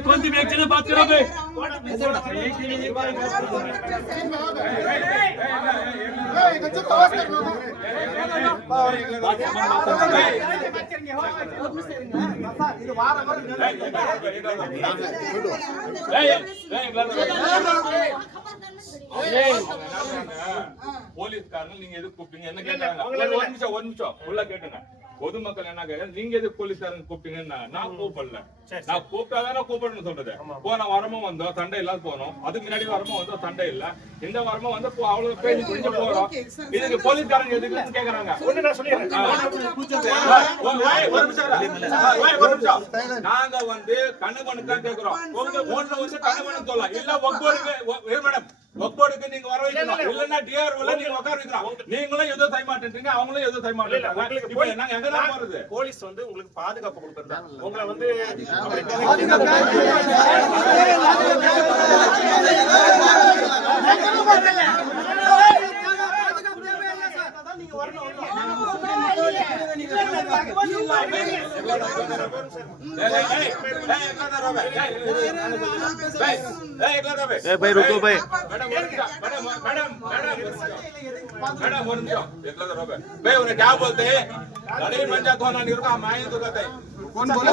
कौन सी व्यक्ति ने बात करो भाई போலீஸ் காரங்க நீங்க எதுக்கு கூப்பிட்டீங்க என்ன கேட்டாங்க ஒரு நிமிஷம் உள்ள கேட்டுங்க பொதுமக்கள் என்ன கேட்க நீங்க எதுக்கு போலீஸ்காரங்க கூப்பிட்டீங்கன்னா நான் கூப்பிடல நான் கூப்பிட்டாதானே கூப்பிடணும்னு சொல்றது போன வாரமும் வந்தோம் சண்டை இல்லாத போனோம் அதுக்கு முன்னாடி வாரமும் வந்தோம் சண்டை இல்ல இந்த வாரமும் வந்து அவ்வளவு பேசி புரிஞ்சு போறோம் இதுக்கு போலீஸ்காரங்க எதுக்குன்னு கேக்குறாங்க நாங்க வந்து கண்ணு தான் கேக்குறோம் ஒண்ணு வந்து கண்ணு சொல்லலாம் இல்ல மேடம் ஒப்போடுக்கு நீங்க வர வைக்கணும் இல்லன்னா டிஆர் உள்ள நீங்க உட்கார வைக்கலாம் நீங்களும் ஏதோ செய்ய மாட்டேன்றீங்க அவங்களும் ஏதோ செய்ய மாட்டேன்றாங்க இப்போ நாங்க எங்க தான் போறது போலீஸ் வந்து உங்களுக்கு பாதுகாப்பு கொடுக்கறது உங்களை வந்து நீங்க வரணும் भाई रुको भाई मैडम भाई उन्हें क्या बोलते हैं लड़ाई पंचायत होना नहीं रुका मायने तो कहते हैं कौन बोला